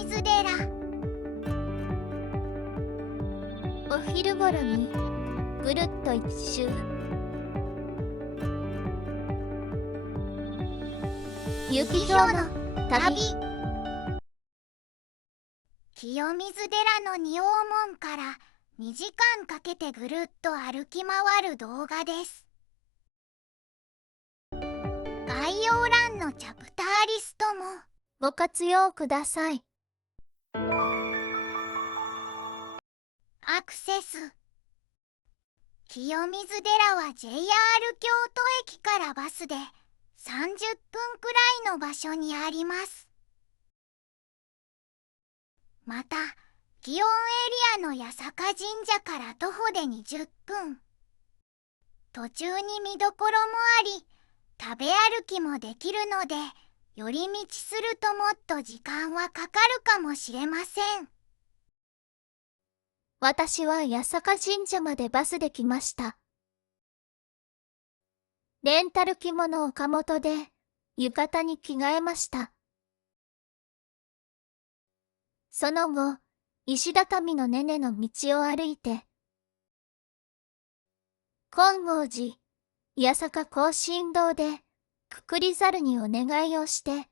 水寺。お昼頃にぐるっと一周。雪氷の旅。清水寺の仁王門から2時間かけてぐるっと歩き回る動画です。概要欄のチャプターリストもご活用ください。アクセス。清水寺は JR 京都駅からバスで30分くらいの場所にあります。また、祇園エリアの八坂神社から徒歩で20分。途中に見どころもあり、食べ歩きもできるので、寄り道するともっと時間はかかるかもしれません。私は八坂神社までバスで来ました。レンタル着物をかもとで浴衣に着替えました。その後、石畳のねねの道を歩いて、金剛寺、八坂庚申堂でくくり猿にお願いをして、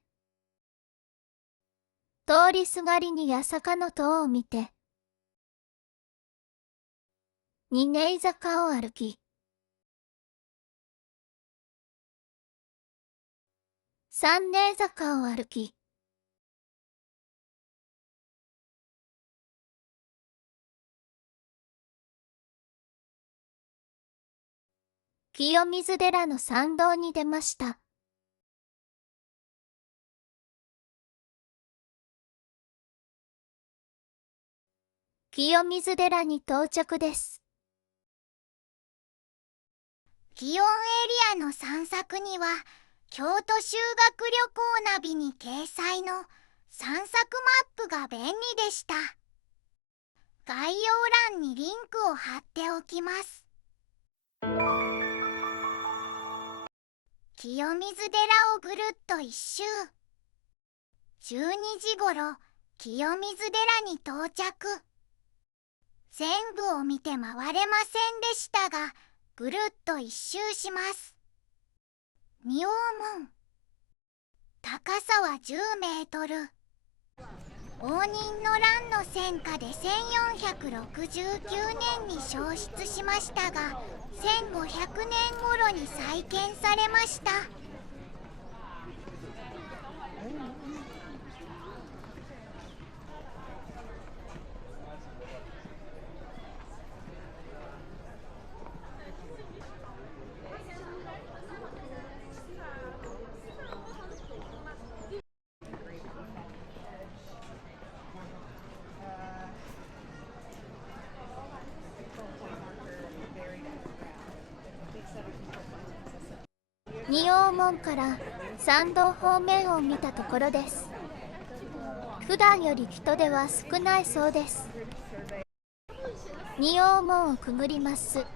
通りすがりに八坂の塔を見て、二根坂を歩き、三根坂を歩き、清水寺の参道に出ました。清水寺に到着です。祇園エリアの散策には、京都修学旅行ナビに掲載の散策マップが便利でした。概要欄にリンクを貼っておきます。清水寺をぐるっと一周。12時ごろ、清水寺に到着。全部を見て回れませんでしたが、ぐるっと一周します。仁王門。高さは10メートル。応仁の乱の戦火で1469年に焼失しましたが、1500年頃に再建されました。仁王門から参道方面を見たところです。普段より人出は少ないそうです。仁王門をくぐります。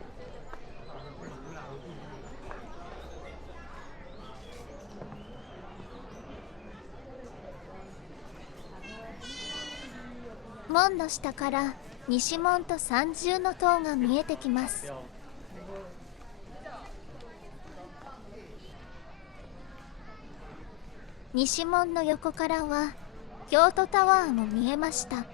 門の下から西門と三重の塔が見えてきます。西門の横からは京都タワーも見えました。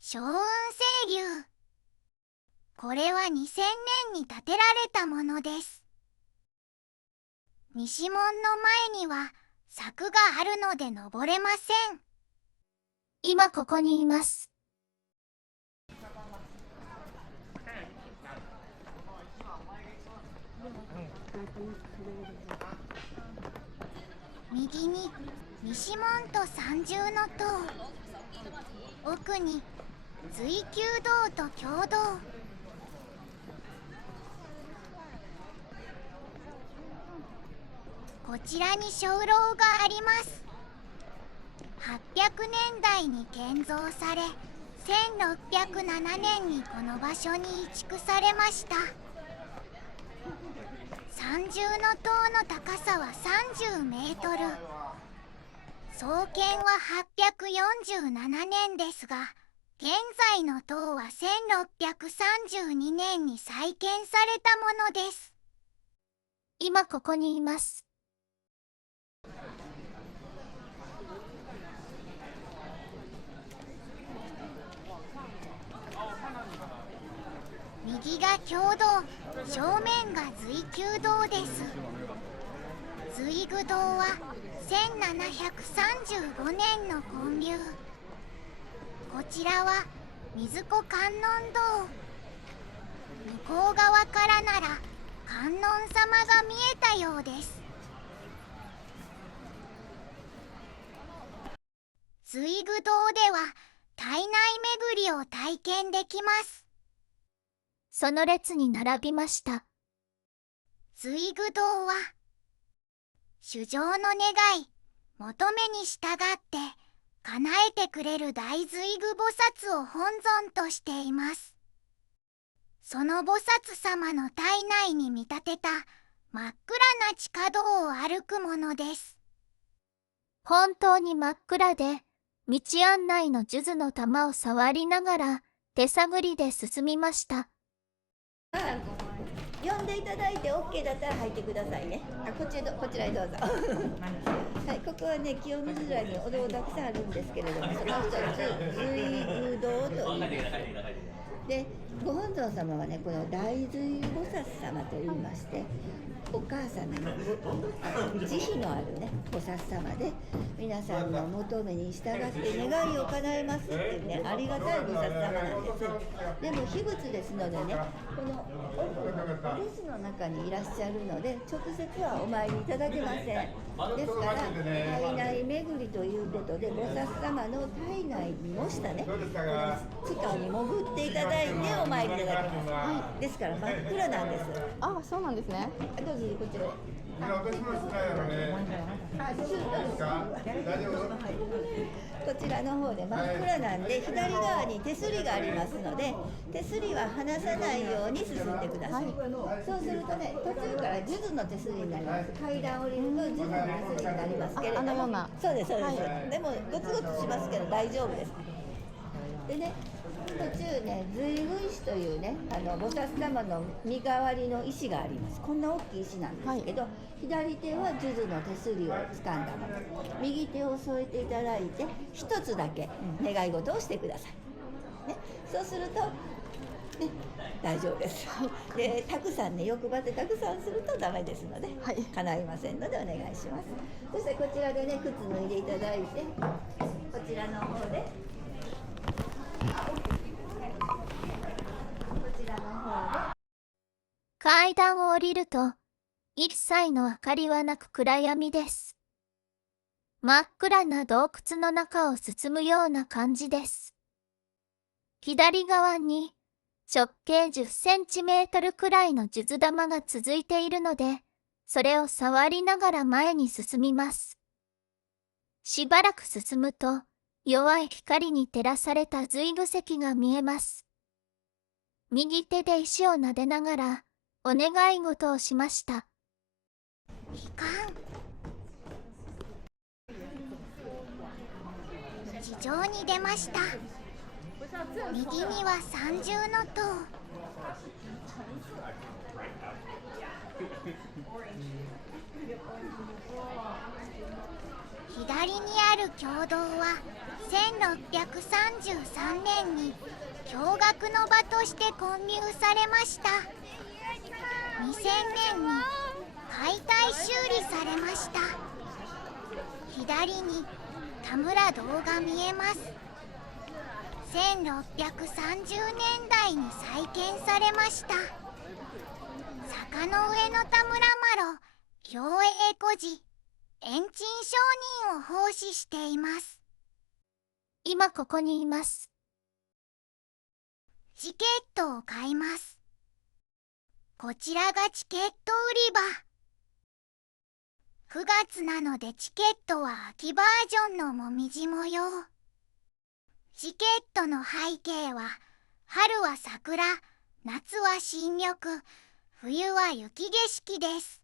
祥雲清流。これは2000年に建てられたものです。西門の前には柵があるので登れません。今ここにいます。右に西門と三重の塔、奥に追求堂と経堂。こちらに鐘楼があります。800年代に建造され、1607年にこの場所に移築されました。三重の塔の高さは30メートル。創建は847年ですが、現在の塔は1632年に再建されたものです。今ここにいます。右が経堂、正面が随宮堂です。随宮堂は1735年の建立。こちらは水子観音堂。向こう側からなら観音様が見えたようです。随宮堂では体内巡りを体験できます。その列に並びました。随宮堂は衆生の願い、求めに従って叶えてくれる大随宮菩薩を本尊としています。その菩薩様の体内に見立てた真っ暗な地下道を歩くものです。本当に真っ暗で、道案内の数珠の玉を触りながら手探りで進みました。呼んでいただいて OK だったら入ってくださいね。こちらへどうぞ。はい、ここはね、清水寺にお堂たくさんあるんですけれども、その一つ随宮堂と言います。で、ご本尊様はね、この大随菩薩様と言いまして、お母さんの慈悲のあるね菩薩様で、皆さんの求めに従って願いを叶えますっていうね、ありがたい菩薩様なんです。でも秘仏ですのでね、この奥のお弟子の中にいらっしゃるので、直接はお参りいただけません。ですから体内巡りということで、菩薩様の体内に模したね、この地下に潜っていただいてお参りいただきます。はい、ですから真っ暗なんです。あ、そうなんですね。どうぞこちらへ。私もしないよね。こちらの方で真っ暗なんで、左側に手すりがありますので、手すりは離さないように進んでください。そうするとね、途中から数珠の手すりになります。階段降りると数珠の手すりになりますけれども、あのような。そうですそうです。でもゴツゴツしますけど大丈夫です。でね、途中ね、随宮石というね、菩薩様の身代わりの石があります。こんな大きい石なんですけど、左手は数珠の手すりを掴んだもの、右手を添えていただいて、一つだけ願い事をしてください。ね、そうすると、ね、大丈夫です。で、たくさんね、欲張ってたくさんするとダメですので、叶いませんのでお願いします。そしてこちらでね、靴脱いでいただいて、こちらの方で。階段を降りると、一切の明かりはなく暗闇です。真っ暗な洞窟の中を進むような感じです。左側に直径10センチメートルくらいの数珠玉が続いているので、それを触りながら前に進みます。しばらく進むと、弱い光に照らされた随具石が見えます。右手で石を撫でながらお願い事をしました。いかん。地上に出ました。右には三重の塔。左にある経堂は1633年に教学の場として建立されました。2000年に解体修理されました。左に田村堂が見えます。1630年代に再建されました。坂の上の田村麻呂、行江古寺、延珍上人を奉仕しています。今ここにいます。チケットを買います。こちらがチケット売り場。9月なのでチケットは秋バージョンのもみじ模様。チケットの背景は春は桜、夏は新緑、冬は雪景色です。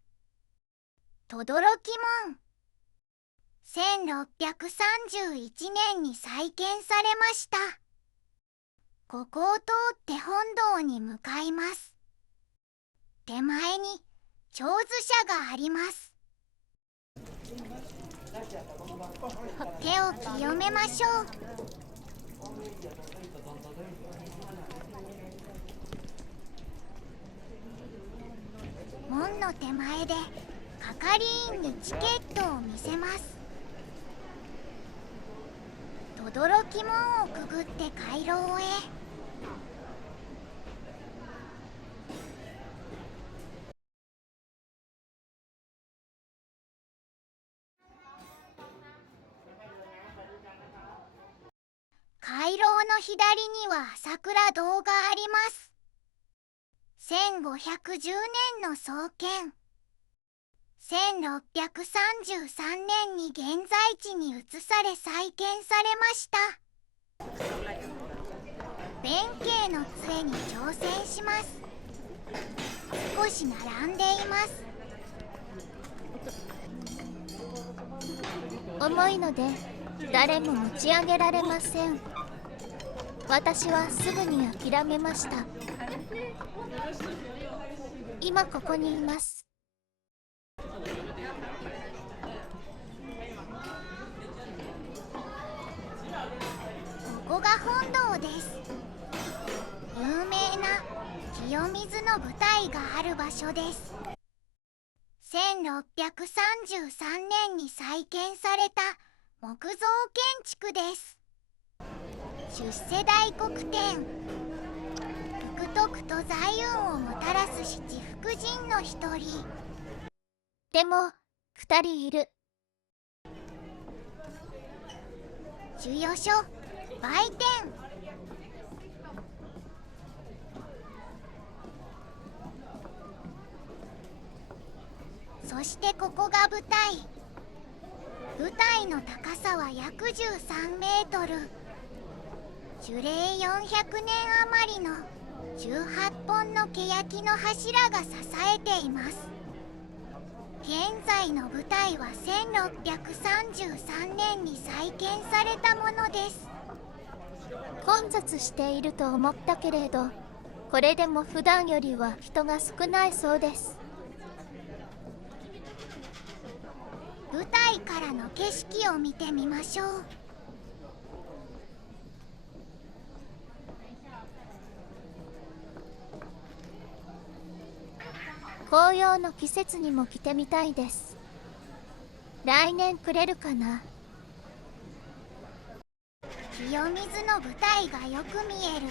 とどろき門。1631年に再建されました。ここを通って本堂に向かいます。手前に手水舎があります。手を清めましょう。門の手前で係員にチケットを見せます。轟門をくぐって回廊へ。回廊の左には桜堂があります。1510年の創建。1633年に現在地に移され再建されました。弁慶の杖に挑戦します。少し並んでいます。重いので誰も持ち上げられません。私はすぐに諦めました。今ここにいます。ここが本堂です。有名な清水の舞台がある場所です。1633年に再建された木造建築です。出世大黒天。福徳と財運をもたらす七福神の一人。でも2人いる。授与所売店。そしてここが舞台。舞台の高さは約13メートル。樹齢400年余りの18本の欅の柱が支えています。現在の舞台は1633年に再建されたものです。混雑していると思ったけれど、これでも普段よりは人が少ないそうです。舞台からの景色を見てみましょう。紅葉の季節にも来てみたいです。来年くれるかな。清水の舞台がよく見える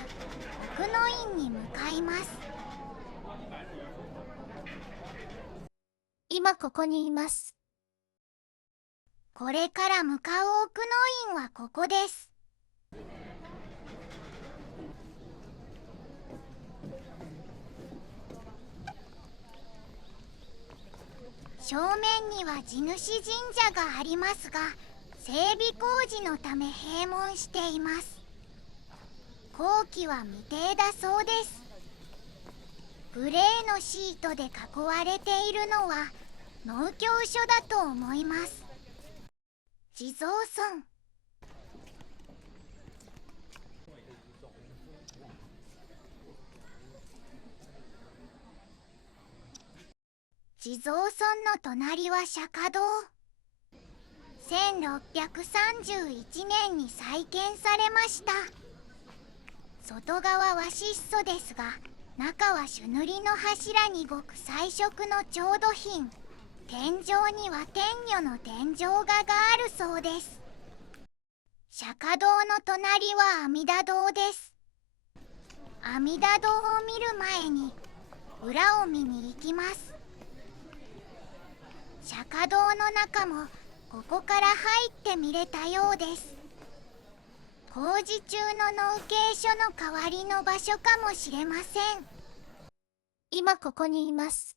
奥の院に向かいます。今ここにいます。これから向かう奥の院はここです。正面には地主神社がありますが、整備工事のため閉門しています。工期は未定だそうです。グレーのシートで囲われているのは農協所だと思います。地蔵村。地蔵村の隣は釈迦堂。1631年に再建されました。外側は質素ですが、中は朱塗りの柱にごく彩色の調度品。天井には天女の天井画があるそうです。釈迦堂の隣は阿弥陀堂です。阿弥陀堂を見る前に裏を見に行きます。釈迦堂の中もここから入ってみれたようです。工事中の農経所の代わりの場所かもしれません。今ここにいます。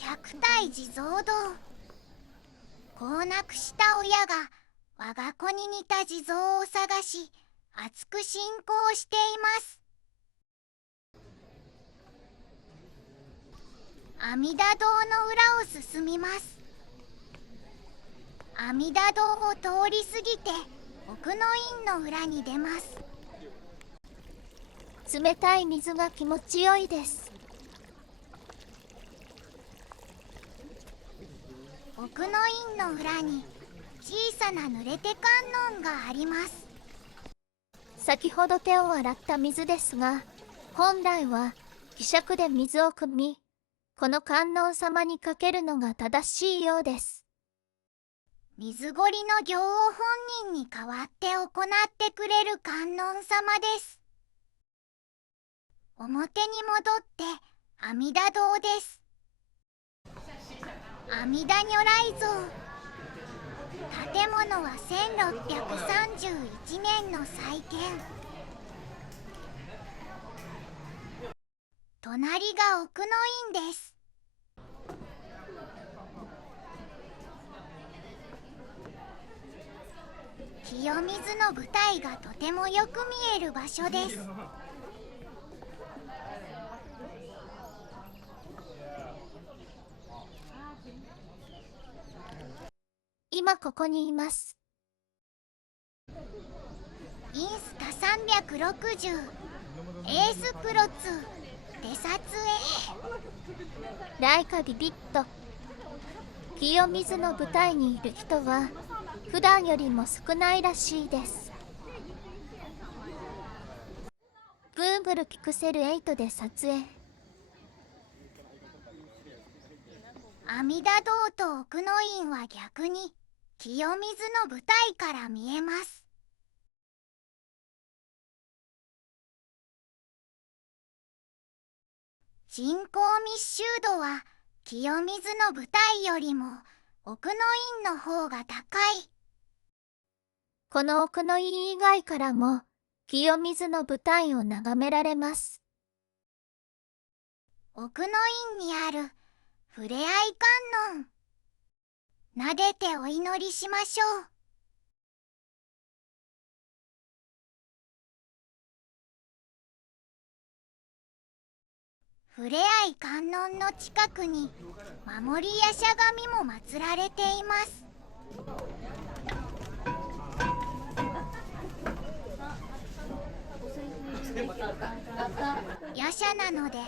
百体地蔵堂。子を亡くした親が我が子に似た地蔵を探し、熱く信仰しています。阿弥陀堂の裏を進みます。阿弥陀堂を通り過ぎて奥の院の裏に出ます。冷たい水が気持ちよいです。奥の院の裏に小さな濡れて観音があります。先ほど手を洗った水ですが、本来は希釈で水を汲み、この観音様にかけるのが正しいようです。水ごりの行を本人に代わって行ってくれる観音様です。表に戻って阿弥陀堂です。阿弥陀如来像。建物は1631年の再建。隣が奥の院です。清水の舞台がとてもよく見える場所です。今ここにいます。インスタ360、エースプロ2、出撮ライカビビット。清水の舞台にいる人は普段よりも少ないらしいです。Google Pixel 8で撮影。阿弥陀堂と奥の院は逆に清水の舞台から見えます。人口密集度は清水の舞台よりも奥の院の方が高い。この奥の院以外からも清水の舞台を眺められます。奥の院にあるふれあい観音。撫でてお祈りしましょう。ふれあい観音の近くに守りやしゃがみも祀られています。夜叉なので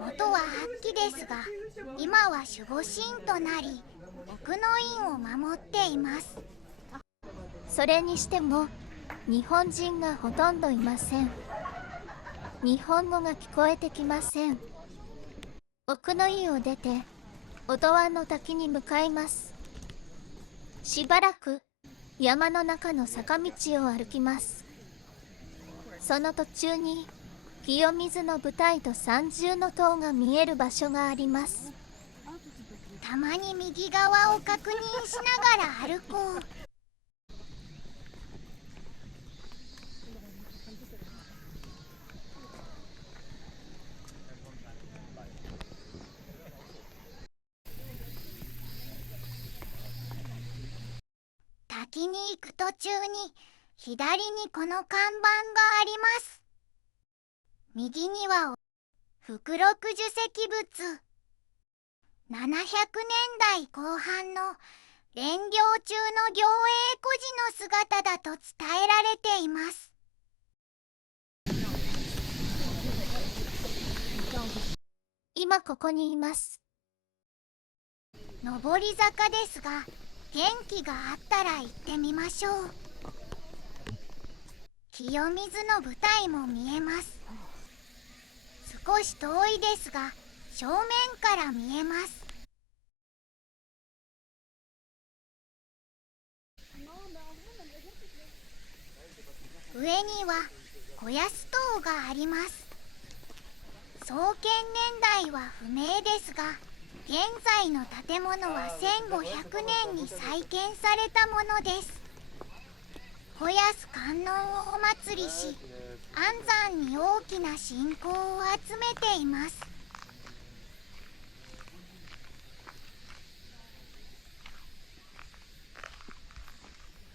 元は八鬼ですが、今は守護神となり奥の院を守っています。それにしても日本人がほとんどいません。日本語が聞こえてきません。奥の院を出て音羽の滝に向かいます。しばらく山の中の坂道を歩きます。その途中に清水の舞台と三重の塔が見える場所があります。たまに右側を確認しながら歩こう。滝に行く途中に左にこの看板があります。右には福禄寿石仏。700年代後半の練行中の行栄孤児の姿だと伝えられています。今ここにいます。上り坂ですが、元気があったら行ってみましょう。清水の舞台も見えます。少し遠いですが正面から見えます。上には子安塔があります。創建年代は不明ですが、現在の建物は1500年に再建されたものです。子安観音をお祭りし、安産に大きな信仰を集めています。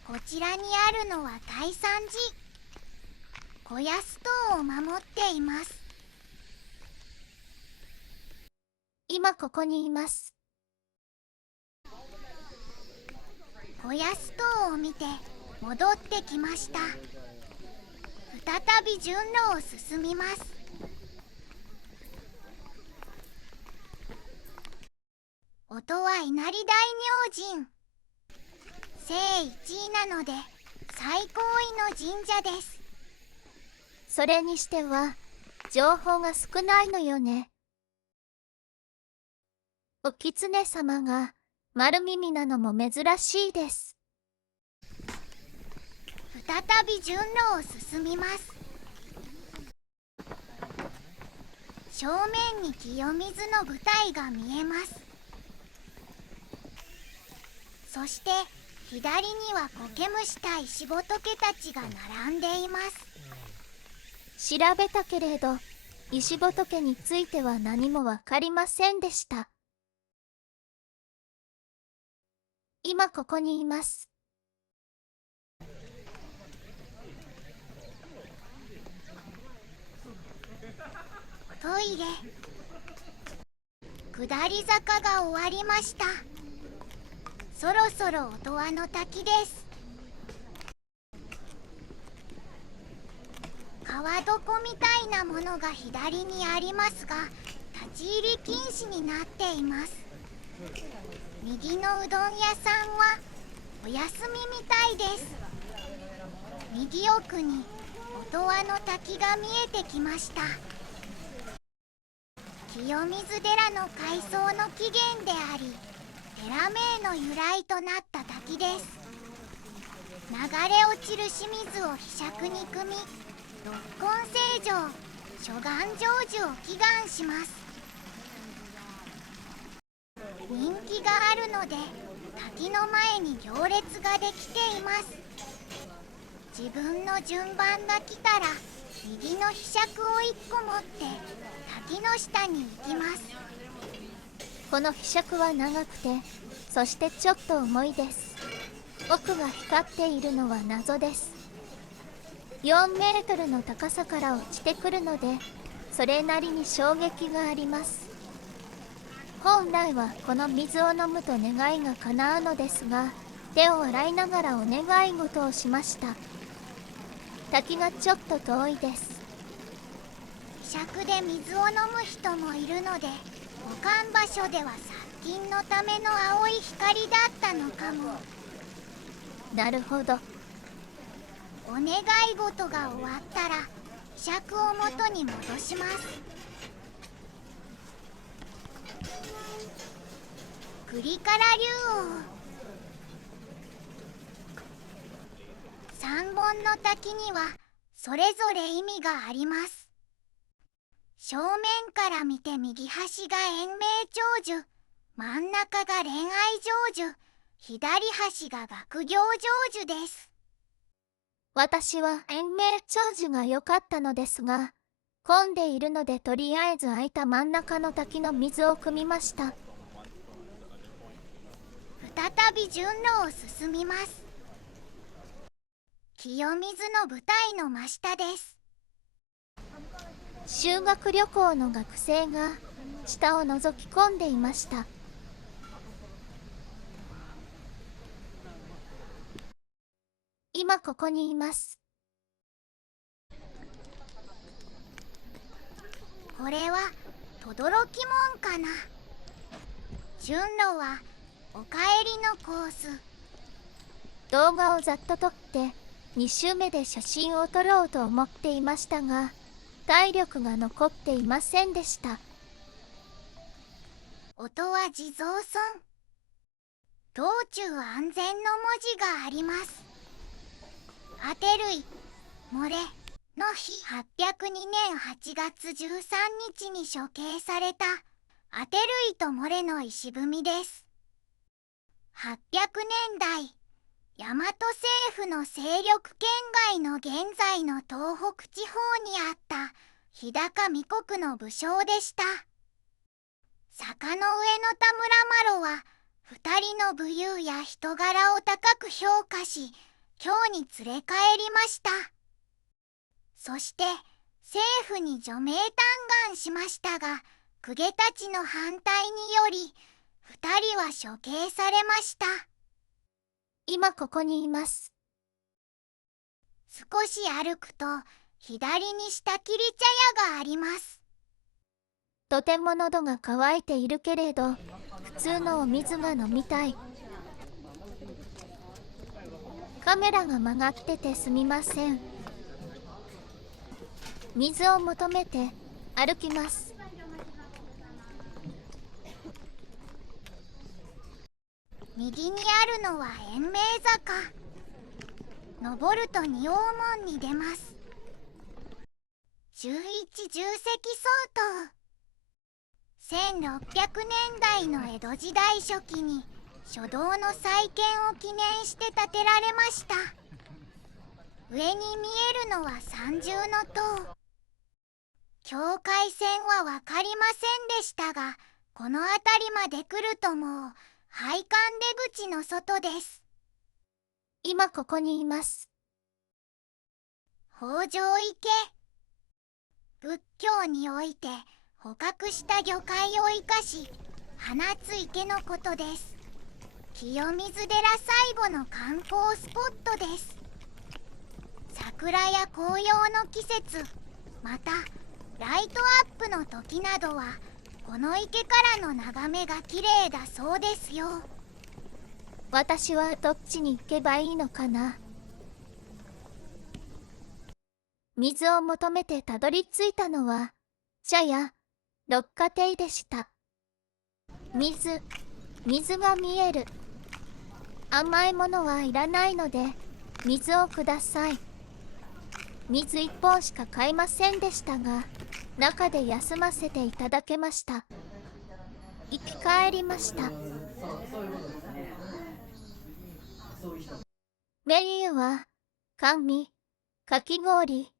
こちらにあるのは大山寺。小安塔を守っています。今ここにいます。小安塔を見て戻ってきました。再び順路を進みます。音は稲荷大明神。聖一位なので最高位の神社です。それにしては情報が少ないのよね。お狐様が丸耳なのも珍しいです。再び順路を進みます。正面に清水の舞台が見えます。そして左には苔むした石仏たちが並んでいます。調べたけれど石仏については何もわかりませんでした。今ここにいます。トイレ。下り坂が終わりました。そろそろ音羽の滝です。川床みたいなものが左にありますが、立ち入り禁止になっています。右のうどん屋さんはお休みみたいです。右奥に音羽の滝が見えてきました。清水寺の開創の起源であり、寺名の由来となった滝です。流れ落ちる清水をひしゃくに汲み、六根清浄、諸願成就を祈願します。人気があるので滝の前に行列ができています。自分の順番が来たら右のひしゃくを1個持って滝の下に行きます。このひしゃくは長くて、そしてちょっと重いです。奥が光っているのは謎です。4メートルの高さから落ちてくるので、それなりに衝撃があります。本来はこの水を飲むと願いが叶うのですが、手を洗いながらお願い事をしました。滝がちょっと遠いです。ひしゃくで水を飲む人もいるので、保管場所では殺菌のための青い光だったのかも。なるほど。お願い事が終わったらひしゃくを元に戻します。栗から竜王。三本の滝にはそれぞれ意味があります。正面から見て右端が延命成就、真ん中が恋愛成就、左端が学業成就です。私は延命成就が良かったのですが、混んでいるのでとりあえず空いた真ん中の滝の水を汲みました。再び順路を進みます。清水の舞台の真下です。修学旅行の学生が下を覗き込んでいました。今ここにいます。これは轟門かな。順路はお帰りのコース。動画をざっと撮って2周目で写真を撮ろうと思っていましたが、体力が残っていませんでした。音は地蔵尊。道中安全の文字があります。アテ類漏れの日、802年8月13日に処刑されたアテ類と漏れの石踏みです。800年代、大和政府の勢力圏外の現在の東北地方にあった日高美国の武将でした。坂の上の田村麻呂は2人の武勇や人柄を高く評価し、京に連れ帰りました。そして政府に除名嘆願しましたが、公家たちの反対により2人は処刑されました。今ここにいます。少し歩くと左に下切り茶屋があります。とても喉が渇いているけれど、普通のお水が飲みたい。カメラが曲がっててすみません。水を求めて歩きます。右にあるのは延命坂。登ると仁王門に出ます。11重石相当。1600年代の江戸時代初期に書道の再建を記念して建てられました。上に見えるのは三重塔。境界線は分かりませんでしたが、この辺りまで来るともう拝観出口の外です。今ここにいます。北条池。仏教において捕獲した魚介を生かし放つ池のことです。清水寺最後の観光スポットです。桜や紅葉の季節、またライトアップの時などはこの池からの眺めが綺麗だそうですよ。私はどっちに行けばいいのかな。水を求めてたどり着いたのは茶屋六花亭でした。水が見える。甘いものはいらないので水をください。水1本しか買いませんでしたが、中で休ませていただけました。生き返りました。メニューは甘味、かき氷、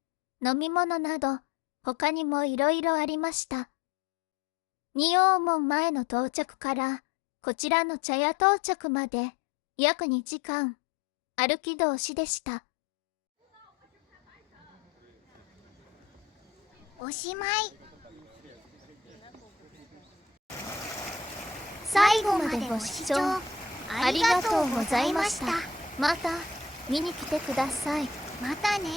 飲み物など他にもいろいろありました。仁王門前の到着からこちらの茶屋到着まで約2時間歩き通しでした。おしまい。最後までご視聴ありがとうございました。また見に来てください。またね。